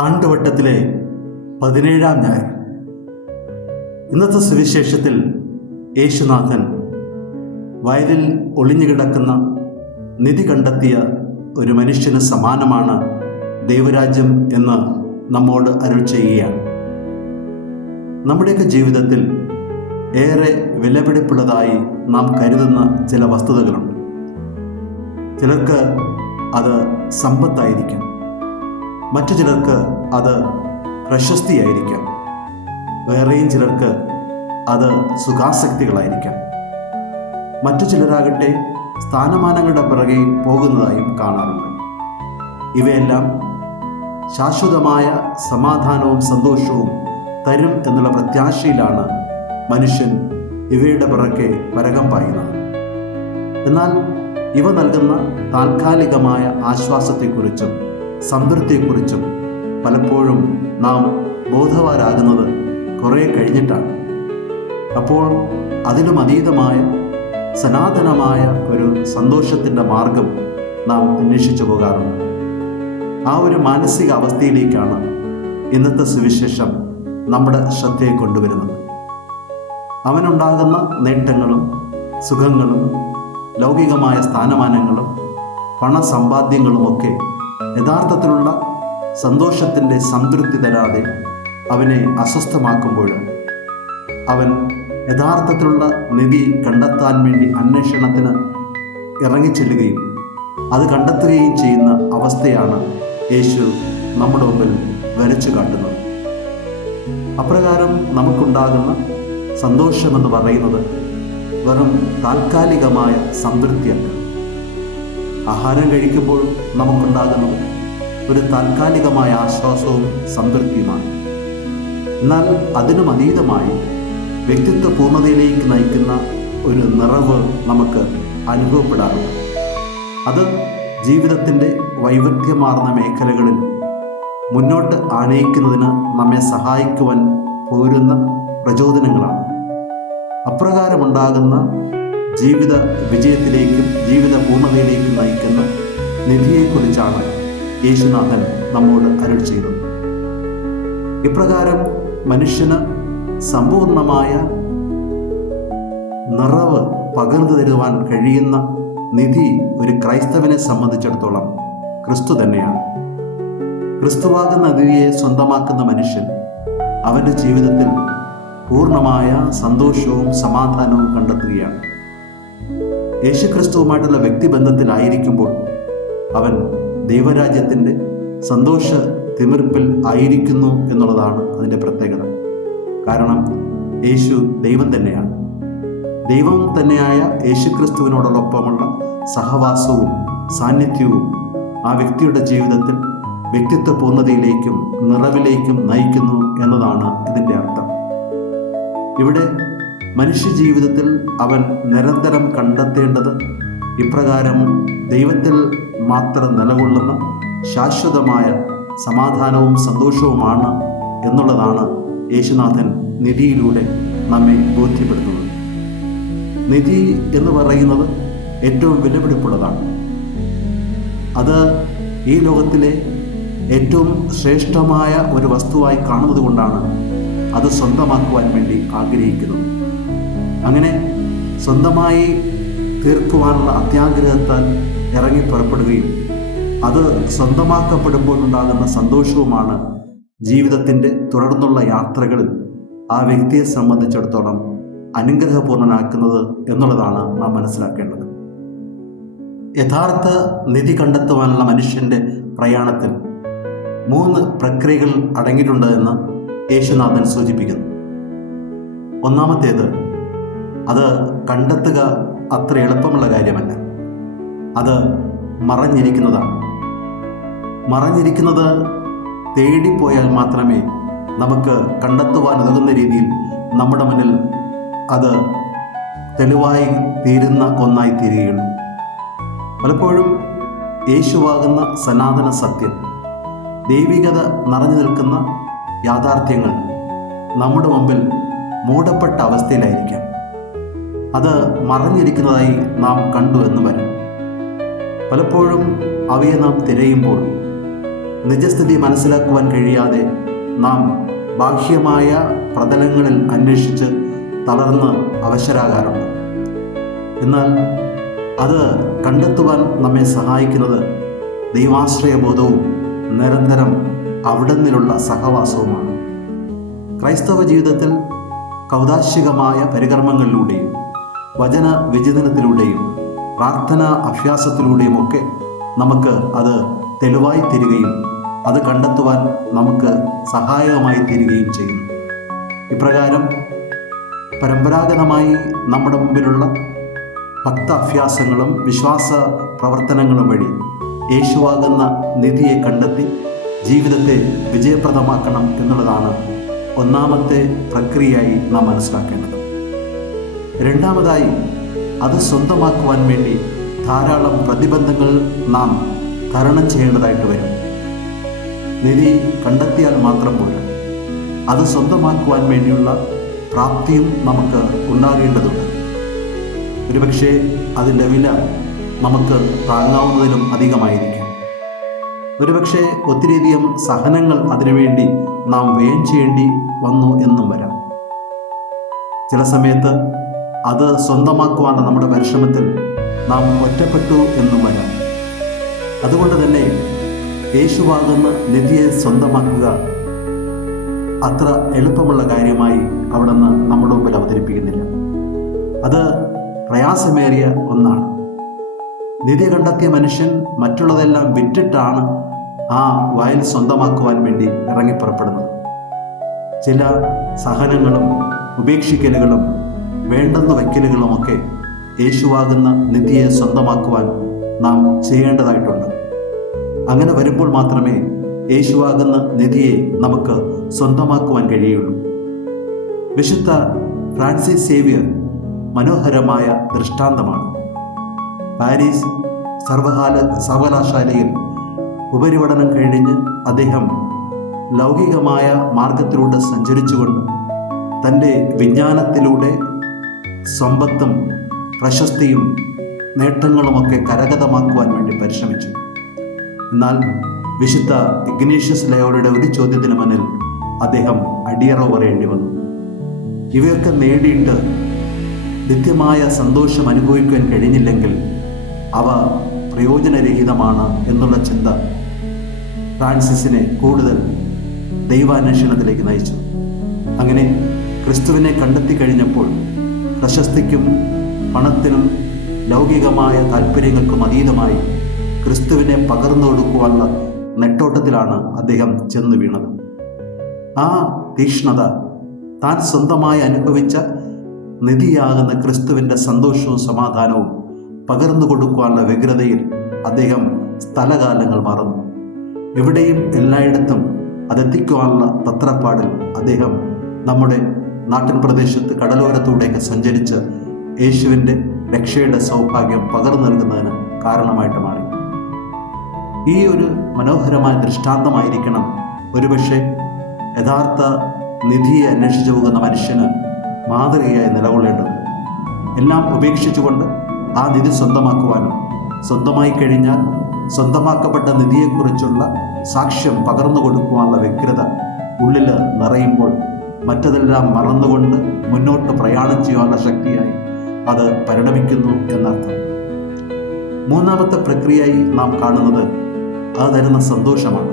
ആണ്ടുവട്ടത്തിലെ 17-ാം ഞായർ. ഇന്നത്തെ സുവിശേഷത്തിൽ യേശുനാഥൻ വയലിൽ ഒളിഞ്ഞുകിടക്കുന്ന നിധി കണ്ടെത്തിയ ഒരു മനുഷ്യന് സമാനമാണ് ദൈവരാജ്യം എന്ന് നമ്മോട് അരുൾ ചെയ്യുകയാണ്. നമ്മുടെയൊക്കെ ജീവിതത്തിൽ ഏറെ വിലപിടിപ്പുള്ളതായി നാം കരുതുന്ന ചില വസ്തുതകളുണ്ട്. ചിലർക്ക് അത് സമ്പത്തായിരിക്കാം, മറ്റു ചിലർക്ക് അത് പ്രശസ്തിയായിരിക്കാം, വേറെയും ചിലർക്ക് അത് സുഖാസക്തികളായിരിക്കാം. മറ്റു ചിലരാകട്ടെ സ്ഥാനമാനങ്ങളുടെ പിറകെ പോകുന്നതായും കാണാറുണ്ട്. ഇവയെല്ലാം ശാശ്വതമായ സമാധാനവും സന്തോഷവും തരും എന്നുള്ള പ്രത്യാശയിലാണ് മനുഷ്യൻ ഇവയുടെ പിറകെ പരകം പായുന്നത്. എന്നാൽ ഇവ നൽകുന്ന താൽക്കാലികമായ ആശ്വാസത്തെക്കുറിച്ചും സംതൃപ്തിയെക്കുറിച്ചും പലപ്പോഴും നാം ബോധവാരാകുന്നത് കുറേ കഴിഞ്ഞിട്ടാണ്. അപ്പോൾ അതിലും അതീതമായ സനാതനമായ ഒരു സന്തോഷത്തിൻ്റെ മാർഗം നാം അന്വേഷിച്ചു പോകാറുണ്ട്. ആ ഒരു മാനസിക അവസ്ഥയിലേക്കാണ് ഇന്നത്തെ സുവിശേഷം നമ്മുടെ ശ്രദ്ധയെ കൊണ്ടുവരുന്നത്. അവനുണ്ടാകുന്ന നേട്ടങ്ങളും സുഖങ്ങളും ലൗകികമായ സ്ഥാനമാനങ്ങളും പണസമ്പാദ്യങ്ങളുമൊക്കെ യഥാർത്ഥത്തിലുള്ള സന്തോഷത്തിൻ്റെ സംതൃപ്തി തരാതെ അവനെ അസ്വസ്ഥമാക്കുമ്പോൾ അവൻ യഥാർത്ഥത്തിലുള്ള നിധി കണ്ടെത്താൻ വേണ്ടി അന്വേഷണത്തിന് ഇറങ്ങിച്ചെല്ലുകയും അത് കണ്ടെത്തുകയും ചെയ്യുന്ന അവസ്ഥയാണ് യേശു നമ്മുടെ മുമ്പിൽ വരച്ചു കാട്ടുന്നത്. അപ്രകാരം നമുക്കുണ്ടാകുന്ന സന്തോഷമെന്ന് പറയുന്നത് വെറും താൽക്കാലികമായ സംതൃപ്തിയല്ല. ആഹാരം കഴിക്കുമ്പോൾ നമുക്കുണ്ടാകുന്നത് ഒരു താൽക്കാലികമായ ആശ്വാസവും സംതൃപ്തിയുമാണ്. എന്നാൽ അതിനും അതീതമായി വ്യക്തിത്വ പൂർണ്ണതയിലേക്ക് നയിക്കുന്ന ഒരു നിറവ് നമുക്ക് അനുഭവപ്പെടാറുണ്ട്. അത് ജീവിതത്തിൻ്റെ വൈവിധ്യമാർന്ന മേഖലകളിൽ മുന്നോട്ട് ആനയിക്കുന്നതിന് നമ്മെ സഹായിക്കുവാൻ പോരുന്ന പ്രചോദനങ്ങളാണ്. അപ്രകാരമുണ്ടാകുന്ന ജീവിത വിജയത്തിലേക്കും ജീവിത പൂർണ്ണതയിലേക്കും നയിക്കുന്ന നിധിയെക്കുറിച്ചാണ് യേശുനാഥൻ നമ്മോട് അരുൾ ചെയ്യുന്നത്. ഇപ്രകാരം മനുഷ്യന് സമ്പൂർണമായ നിറവ് പകർന്നു തരുവാൻ കഴിയുന്ന നിധി ഒരു ക്രൈസ്തവനെ സംബന്ധിച്ചിടത്തോളം ക്രിസ്തു തന്നെയാണ്. ക്രിസ്തുവാകുന്ന നിധിയെ സ്വന്തമാക്കുന്ന മനുഷ്യൻ അവൻ്റെ ജീവിതത്തിൽ പൂർണ്ണമായ സന്തോഷവും സമാധാനവും കണ്ടെത്തുകയാണ്. യേശുക്രിസ്തുവുമായിട്ടുള്ള വ്യക്തിബന്ധത്തിലായിരിക്കുമ്പോൾ അവൻ ദൈവരാജ്യത്തിൻ്റെ സന്തോഷ തിമിർപ്പിൽ ആയിരിക്കുന്നു എന്നുള്ളതാണ് അതിൻ്റെ പ്രത്യേകത. കാരണം യേശു ദൈവം തന്നെയാണ്. ദൈവം തന്നെയായ യേശുക്രിസ്തുവിനോടൊപ്പമുള്ള സഹവാസവും സാന്നിധ്യവും ആ വ്യക്തിയുടെ ജീവിതത്തിൽ വ്യക്തിത്വ പൂർണ്ണതയിലേക്കും നിറവിലേക്കും നയിക്കുന്നു എന്നതാണ് ഇതിൻ്റെ അർത്ഥം. ഇവിടെ മനുഷ്യജീവിതത്തിൽ അവൻ നിരന്തരം കണ്ടെത്തേണ്ടത് ഇപ്രകാരം ദൈവത്തിൽ മാത്രം നിലകൊള്ളുന്ന ശാശ്വതമായ സമാധാനവും സന്തോഷവുമാണ് എന്നുള്ളതാണ് യേശുനാഥൻ നിധിയിലൂടെ നമ്മെ ബോധ്യപ്പെടുത്തുന്നത്. നിധി എന്ന് പറയുന്നത് ഏറ്റവും വിലപിടിപ്പുള്ളതാണ്. അത് ഈ ലോകത്തിലെ ഏറ്റവും ശ്രേഷ്ഠമായ ഒരു വസ്തുവായി കാണുന്നത് കൊണ്ടാണ് അത് സ്വന്തമാക്കുവാൻ വേണ്ടി ആഗ്രഹിക്കുന്നത്. അങ്ങനെ സ്വന്തമായി തീർക്കുവാനുള്ള അത്യാഗ്രഹത്താൽ ഇറങ്ങി പുറപ്പെടുകയും അത് സ്വന്തമാക്കപ്പെടുമ്പോൾ ഉണ്ടാകുന്ന സന്തോഷവുമാണ് ജീവിതത്തിൻ്റെ തുടർന്നുള്ള യാത്രകളിൽ ആ വ്യക്തിയെ സംബന്ധിച്ചിടത്തോളം അനുഗ്രഹപൂർണ്ണനാക്കുന്നത് എന്നുള്ളതാണ് നാം മനസ്സിലാക്കേണ്ടത്. യഥാർത്ഥ നിധി കണ്ടെത്തുവാനുള്ള മനുഷ്യൻ്റെ പ്രയാണത്തിൽ 3 പ്രക്രിയകൾ അടങ്ങിയിട്ടുണ്ട് എന്ന് യേശുനാഥൻ സൂചിപ്പിക്കുന്നു. ഒന്നാമത്തേത്, അത് കണ്ടെത്തുക അത്ര എളുപ്പമുള്ള കാര്യമല്ല. അത് മറഞ്ഞിരിക്കുന്നതാണ്. മറഞ്ഞിരിക്കുന്നത് തേടിപ്പോയാൽ മാത്രമേ നമുക്ക് കണ്ടെത്തുവാൻ ഉതകുന്ന രീതിയിൽ നമ്മുടെ മുന്നിൽ അത് തെളിവായി തീരുന്ന ഒന്നായി തീരുകയുള്ളൂ. പലപ്പോഴും യേശുവാകുന്ന സനാതന സത്യം, ദൈവികത നിറഞ്ഞു നിൽക്കുന്ന യാഥാർത്ഥ്യങ്ങൾ നമ്മുടെ മുമ്പിൽ മൂടപ്പെട്ട അവസ്ഥയിലായിരിക്കാം. അത് മറഞ്ഞിരിക്കുന്നതായി നാം കണ്ടു എന്ന് വരും. പലപ്പോഴും അവയെ നാം തിരയുമ്പോൾ നിജസ്ഥിതി മനസ്സിലാക്കുവാൻ കഴിയാതെ നാം ബാഹ്യമായ പ്രതലങ്ങളിൽ അന്വേഷിച്ച് തളർന്ന് അവശരാകാറുണ്ട്. എന്നാൽ അത് കണ്ടെത്തുവാൻ നമ്മെ സഹായിക്കുന്നത് ദൈവാശ്രയബോധവും നിരന്തരം അവിടെ നിന്നുള്ള സഹവാസവുമാണ്. ക്രൈസ്തവ ജീവിതത്തിൽ കൗദാശികമായ പരികർമ്മങ്ങളിലൂടെയും വചന വിചിന്തനത്തിലൂടെയും പ്രാർത്ഥനാ അഭ്യാസത്തിലൂടെയുമൊക്കെ നമുക്ക് അത് തെളിവായി തീരുകയും അത് കണ്ടെത്തുവാൻ നമുക്ക് സഹായകമായി തീരുകയും ചെയ്യുന്നു. ഇപ്രകാരം പരമ്പരാഗതമായി നമ്മുടെ മുമ്പിലുള്ള ഭക്താഭ്യാസങ്ങളും വിശ്വാസ പ്രവർത്തനങ്ങളും വഴി യേശുവാകുന്ന നിധിയെ കണ്ടെത്തി ജീവിതത്തെ വിജയപ്രദമാക്കണം എന്നുള്ളതാണ് ഒന്നാമത്തെ പ്രക്രിയയായി നാം മനസ്സിലാക്കേണ്ടത്. രണ്ടാമതായി, അത് സ്വന്തമാക്കുവാൻ വേണ്ടി ധാരാളം പ്രതിബന്ധങ്ങൾ നാം തരണം ചെയ്യേണ്ടതായിട്ട് വരും. നിധി കണ്ടെത്തിയാൽ മാത്രം പോരാ, അത് സ്വന്തമാക്കുവാൻ വേണ്ടിയുള്ള പ്രാപ്തിയും നമുക്ക് ഉണ്ടാകേണ്ടതുണ്ട്. ഒരുപക്ഷെ അതിൻ്റെ വില നമുക്ക് താങ്ങാവുന്നതിലും അധികമായിരിക്കും. ഒരുപക്ഷെ ഒത്തിരിയധികം സഹനങ്ങൾ അതിനുവേണ്ടി നാം വ്യയം ചെയ്യേണ്ടി വന്നു എന്നും വരാം. ചില സമയത്ത് അത് സ്വന്തമാക്കുവാനുള്ള നമ്മുടെ പരിശ്രമത്തിൽ നാം ഒറ്റപ്പെട്ടു എന്നും വരാം. അതുകൊണ്ട് തന്നെ യേശുവാകുന്ന നിധിയെ സ്വന്തമാക്കുക അത്ര എളുപ്പമുള്ള കാര്യമായി അവിടുന്ന് നമ്മുടെ മുമ്പിൽ അവതരിപ്പിക്കുന്നില്ല. അത് പ്രയാസമേറിയ ഒന്നാണ്. നിധി കണ്ടെത്തിയ മനുഷ്യൻ മറ്റുള്ളതെല്ലാം വിറ്റിട്ടാണ് ആ വയൽ സ്വന്തമാക്കുവാൻ വേണ്ടി ഇറങ്ങിപ്പുറപ്പെടുന്നത്. ചില സഹനങ്ങളും ഉപേക്ഷിക്കലുകളും വേണ്ടെന്ന് വയ്ക്കലുകളുമൊക്കെ യേശുവാകുന്ന നിധിയെ സ്വന്തമാക്കുവാൻ നാം ചെയ്യേണ്ടതായിട്ടുണ്ട്. അങ്ങനെ വരുമ്പോൾ മാത്രമേ യേശുവാകുന്ന നിധിയെ നമുക്ക് സ്വന്തമാക്കുവാൻ കഴിയുള്ളൂ. വിശുദ്ധ ഫ്രാൻസിസ് സേവിയർ മനോഹരമായ ദൃഷ്ടാന്തമാണ്. പാരീസ് സർവകലാശാലയിൽ ഉപരിപഠനം കഴിഞ്ഞ് അദ്ദേഹം ലൗകികമായ മാർഗത്തിലൂടെ സഞ്ചരിച്ചുകൊണ്ട് തൻ്റെ വിജ്ഞാനത്തിലൂടെ സമ്പത്തും പ്രശസ്തിയും നേട്ടങ്ങളുമൊക്കെ കരഗതമാക്കുവാൻ വേണ്ടി പരിശ്രമിച്ചു. എന്നാൽ വിശുദ്ധ ഇഗ്നേഷ്യസ് ലയോളയുടെ ഒരു ചോദ്യത്തിന് മുന്നിൽ അദ്ദേഹം അടിയറവ് പറയേണ്ടി വന്നു. ഇവയൊക്കെ നേടിയിട്ട് നിത്യമായ സന്തോഷം അനുഭവിക്കുവാൻ കഴിഞ്ഞില്ലെങ്കിൽ അവ പ്രയോജനരഹിതമാണ് എന്നുള്ള ചിന്ത ഫ്രാൻസിസിനെ കൂടുതൽ ദൈവാന്വേഷണത്തിലേക്ക് നയിച്ചു. അങ്ങനെ ക്രിസ്തുവിനെ കണ്ടെത്തി കഴിഞ്ഞപ്പോൾ പ്രശസ്തിക്കും പണത്തിനും ലൗകികമായ താല്പര്യങ്ങൾക്കും അതീതമായി ക്രിസ്തുവിനെ പകർന്നു കൊടുക്കുവാനുള്ള നെട്ടോട്ടത്തിലാണ് അദ്ദേഹം ചെന്നു വീണത്. ആ തീക്ഷ്ണത താൻ സ്വന്തമായി അനുഭവിച്ച നിധിയാകുന്ന ക്രിസ്തുവിൻ്റെ സന്തോഷവും സമാധാനവും പകർന്നു കൊടുക്കുവാനുള്ള വ്യഗ്രതയിൽ അദ്ദേഹം സ്ഥലകാലങ്ങൾ മറന്നു. എവിടെയും എല്ലായിടത്തും അതെത്തിക്കുവാനുള്ള തത്രപ്പാടിൽ അദ്ദേഹം നമ്മുടെ നാട്ടിൻ പ്രദേശത്ത് കടലോരത്തൂടെയൊക്കെ സഞ്ചരിച്ച് യേശുവിൻ്റെ രക്ഷയുടെ സൗഭാഗ്യം പകർന്നു നൽകുന്നതിന് കാരണമായിട്ട് മാറി. ഈ ഒരു മനോഹരമായ ദൃഷ്ടാന്തമായിരിക്കണം ഒരുപക്ഷെ യഥാർത്ഥ നിധിയെ അന്വേഷിച്ചു പോകുന്ന മനുഷ്യന് മാതൃകയായി നിലകൊള്ളേണ്ടത്. എല്ലാം ഉപേക്ഷിച്ചുകൊണ്ട് ആ നിധി സ്വന്തമാക്കുവാനും സ്വന്തമായി കഴിഞ്ഞാൽ സ്വന്തമാക്കപ്പെട്ട നിധിയെക്കുറിച്ചുള്ള സാക്ഷ്യം പകർന്നു കൊടുക്കുവാനുള്ള വ്യഗ്രത ഉള്ളിൽ നിറയുമ്പോൾ മറ്റതെല്ലാം മറന്നുകൊണ്ട് മുന്നോട്ട് പ്രയാണം ചെയ്യാനുള്ള ശക്തിയായി അത് പരിണമിക്കുന്നു എന്നർത്ഥം. മൂന്നാമത്തെ പ്രക്രിയയായി നാം കാണുന്നത് അത് തരുന്ന സന്തോഷമാണ്.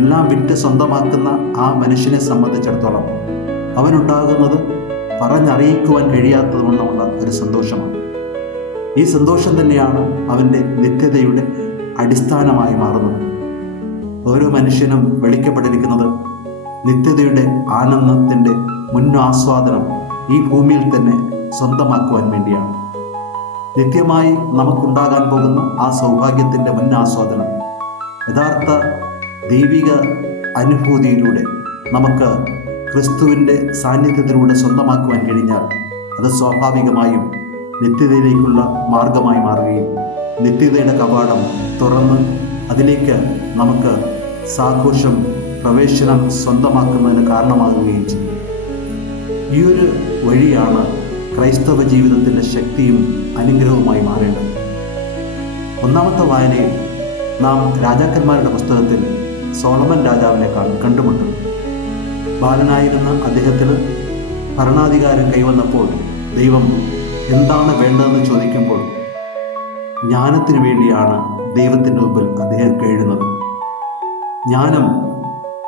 എല്ലാം വിറ്റ് സ്വന്തമാക്കുന്ന ആ മനുഷ്യനെ സംബന്ധിച്ചിടത്തോളം അവനുണ്ടാകുന്നത് പറഞ്ഞറിയിക്കുവാൻ കഴിയാത്തതുകൊണ്ടുള്ള ഒരു സന്തോഷമാണ്. ഈ സന്തോഷം തന്നെയാണ് അവൻ്റെ നിത്യതയുടെ അടിസ്ഥാനമായി മാറുന്നത്. ഓരോ മനുഷ്യനും വിളിക്കപ്പെട്ടിരിക്കുന്നത് നിത്യതയുടെ ആനന്ദത്തിൻ്റെ മുന്നാസ്വാദനം ഈ ഭൂമിയിൽ തന്നെ സ്വന്തമാക്കുവാൻ വേണ്ടിയാണ്. നിത്യമായി നമുക്കുണ്ടാകാൻ പോകുന്ന ആ സൗഭാഗ്യത്തിൻ്റെ മുന്നാസ്വാദനം യഥാർത്ഥ ദൈവിക അനുഭൂതിയിലൂടെ നമുക്ക് ക്രിസ്തുവിൻ്റെ സാന്നിധ്യത്തിലൂടെ സ്വന്തമാക്കുവാൻ കഴിഞ്ഞാൽ അത് സ്വാഭാവികമായും നിത്യതയിലേക്കുള്ള മാർഗമായി മാറുകയും നിത്യതയുടെ കവാടം തുറന്ന് അതിലേക്ക് നമുക്ക് സാഘോഷം പ്രവേശനം സ്വന്തമാക്കുന്നതിന് കാരണമാകുകയും ചെയ്യും. ഈ ഒരു വഴിയാണ് ക്രൈസ്തവ ജീവിതത്തിൻ്റെ ശക്തിയും അനുഗ്രഹവുമായി മാറേണ്ടത്. ഒന്നാമത്തെ വായനയിൽ നാം രാജാക്കന്മാരുടെ പുസ്തകത്തിൽ സോളമൻ രാജാവിനെ കണ്ടുമുട്ടുന്നു. ബാലനായിരുന്ന അദ്ദേഹത്തിന് ഭരണാധികാരം കൈവന്നപ്പോൾ ദൈവം എന്താണ് വേണ്ടതെന്ന് ചോദിക്കുമ്പോൾ ജ്ഞാനത്തിന് വേണ്ടിയാണ് ദൈവത്തിൻ്റെ മുമ്പിൽ അദ്ദേഹം കേഴുന്നത്. ജ്ഞാനം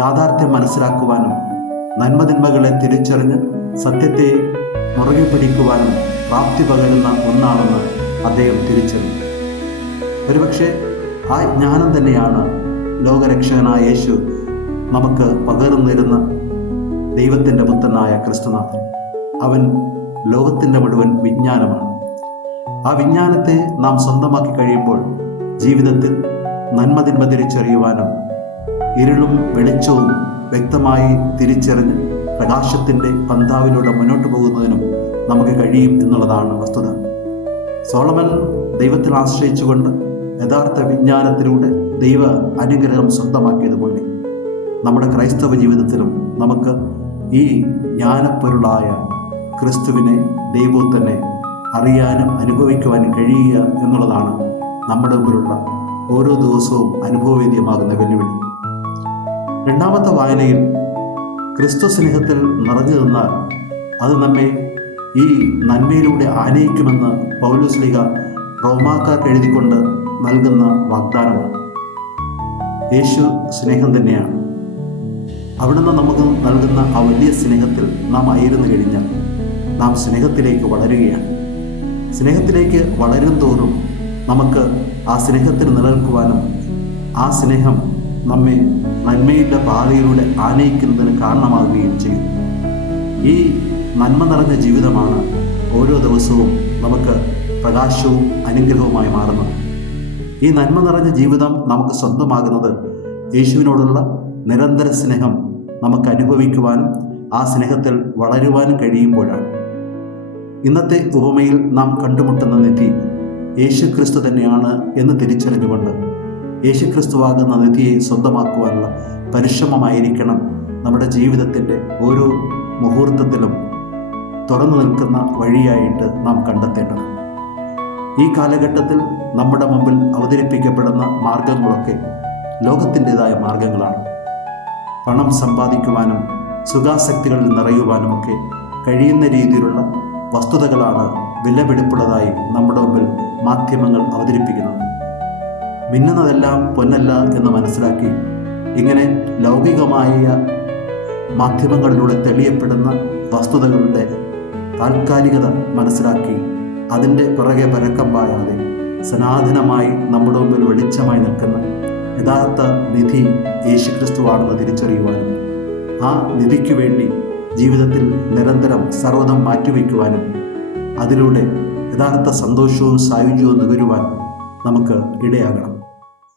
യാഥാർത്ഥ്യം മനസ്സിലാക്കുവാനും നന്മതിന്മകളെ തിരിച്ചറിഞ്ഞ് സത്യത്തെ മുറുകെ പിടിക്കുവാനും പ്രാപ്തി പകരുന്ന ഒന്നാണെന്ന് അദ്ദേഹം തിരിച്ചറിഞ്ഞു. ഒരുപക്ഷെ ആ ജ്ഞാനം തന്നെയാണ് ലോകരക്ഷകനായ യേശു നമുക്ക് പകർന്നു തരുന്ന ദൈവത്തിൻ്റെ പുത്രനായ ക്രിസ്തുനാഥൻ. അവൻ ലോകത്തിൻ്റെ മുഴുവൻ വിജ്ഞാനമാണ്. ആ വിജ്ഞാനത്തെ നാം സ്വന്തമാക്കി കഴിയുമ്പോൾ ജീവിതത്തിൽ നന്മതിന്മ തിരിച്ചറിയുവാനും ഇരുളും വെളിച്ചവും വ്യക്തമായി തിരിച്ചറിഞ്ഞ് പ്രകാശത്തിൻ്റെ പന്താവിലൂടെ മുന്നോട്ട് പോകുന്നതിനും നമുക്ക് കഴിയും എന്നുള്ളതാണ് വസ്തുത. സോളമൻ ദൈവത്തിൽ ആശ്രയിച്ചുകൊണ്ട് യഥാർത്ഥ വിജ്ഞാനത്തിലൂടെ ദൈവ അനുഗ്രഹം സ്വന്തമാക്കിയതുപോലെ നമ്മുടെ ക്രൈസ്തവ ജീവിതത്തിലും നമുക്ക് ഈ ജ്ഞാനപ്പൊരുളായ ക്രിസ്തുവിനെ ദൈവവും തന്നെ അറിയാനും അനുഭവിക്കുവാനും കഴിയുക എന്നുള്ളതാണ് നമ്മുടെ മുമ്പിലുള്ള ഓരോ ദിവസവും അനുഭവവേദ്യമാകുന്ന വെല്ലുവിളി. രണ്ടാമത്തെ വായനയിൽ ക്രിസ്തു സ്നേഹത്തിൽ നിറഞ്ഞു നിന്നാൽ അത് നമ്മെ ഈ നന്മയിലൂടെ ആനയിക്കുമെന്ന് പൗലോസ്ലീഹ റോമാക്കാർക്ക് എഴുതിക്കൊണ്ട് നൽകുന്ന വാഗ്ദാനമാണ്. യേശു സ്നേഹം തന്നെയാണ്. അവിടുന്ന് നമുക്ക് നൽകുന്ന ആ വലിയ സ്നേഹത്തിൽ നാം ആയിരുന്നു കഴിഞ്ഞാൽ നാം സ്നേഹത്തിലേക്ക് വളരുകയാണ്. സ്നേഹത്തിലേക്ക് വളരും തോറും നമുക്ക് ആ സ്നേഹത്തിൽ നിലനിൽക്കുവാനും ആ സ്നേഹം നമ്മെ നന്മയുടെ പാതയിലൂടെ ആനയിക്കുന്നതിന് കാരണമാകുകയും ചെയ്യും. ഈ നന്മ നിറഞ്ഞ ജീവിതമാണ് ഓരോ ദിവസവും നമുക്ക് പ്രകാശവും അനുഗ്രഹവുമായി മാറുന്നത്. ഈ നന്മ നിറഞ്ഞ ജീവിതം നമുക്ക് സ്വന്തമാകുന്നത് യേശുവിനോടുള്ള നിരന്തര സ്നേഹം നമുക്ക് അനുഭവിക്കുവാനും ആ സ്നേഹത്തിൽ വളരുവാനും കഴിയുമ്പോഴാണ്. ഇന്നത്തെ ഉപമയിൽ നാം കണ്ടുമുട്ടുന്ന നിധി യേശുക്രിസ്തു തന്നെയാണ് എന്ന് തിരിച്ചറിഞ്ഞുകൊണ്ട് യേശുക്രിസ്തുവാകുന്ന നിധിയെ സ്വന്തമാക്കുവാനുള്ള പരിശ്രമമായിരിക്കണം നമ്മുടെ ജീവിതത്തിൻ്റെ ഓരോ മുഹൂർത്തത്തിലും തുറന്നു നിൽക്കുന്ന വഴിയായിട്ട് നാം കണ്ടെത്തേണ്ടത്. ഈ കാലഘട്ടത്തിൽ നമ്മുടെ മുമ്പിൽ അവതരിപ്പിക്കപ്പെടുന്ന മാർഗങ്ങളൊക്കെ ലോകത്തിൻ്റെതായ മാർഗങ്ങളാണ്. പണം സമ്പാദിക്കുവാനും സുഖാസക്തികളിൽ നിറയുവാനുമൊക്കെ കഴിയുന്ന രീതിയിലുള്ള വസ്തുതകളാണ് വിലപിടിപ്പുള്ളതായി നമ്മുടെ മുമ്പിൽ മാധ്യമങ്ങൾ അവതരിപ്പിക്കുന്നത്. മിന്നുന്നതെല്ലാം പൊന്നല്ല എന്ന് മനസ്സിലാക്കി ഇങ്ങനെ ലൗകികമായ മാധ്യമങ്ങളിലൂടെ തെളിയപ്പെടുന്ന വസ്തുതകളുടെ താൽക്കാലികത മനസ്സിലാക്കി അതിൻ്റെ പിറകെ പരക്കം പായാതെ സനാതനമായി നമ്മുടെ മുമ്പിൽ വെളിച്ചമായി നിൽക്കുന്ന യഥാർത്ഥ നിധി യേശുക്രിസ്തുവാണെന്ന് തിരിച്ചറിയുവാനും ആ നിധിക്ക് വേണ്ടി ജീവിതത്തിൽ നിരന്തരം സർവ്വതം മാറ്റിവെക്കുവാനും അതിലൂടെ യഥാർത്ഥ സന്തോഷവും സായുജ്യവും നുകരുവാൻ നമുക്ക് ഇടയാകണം.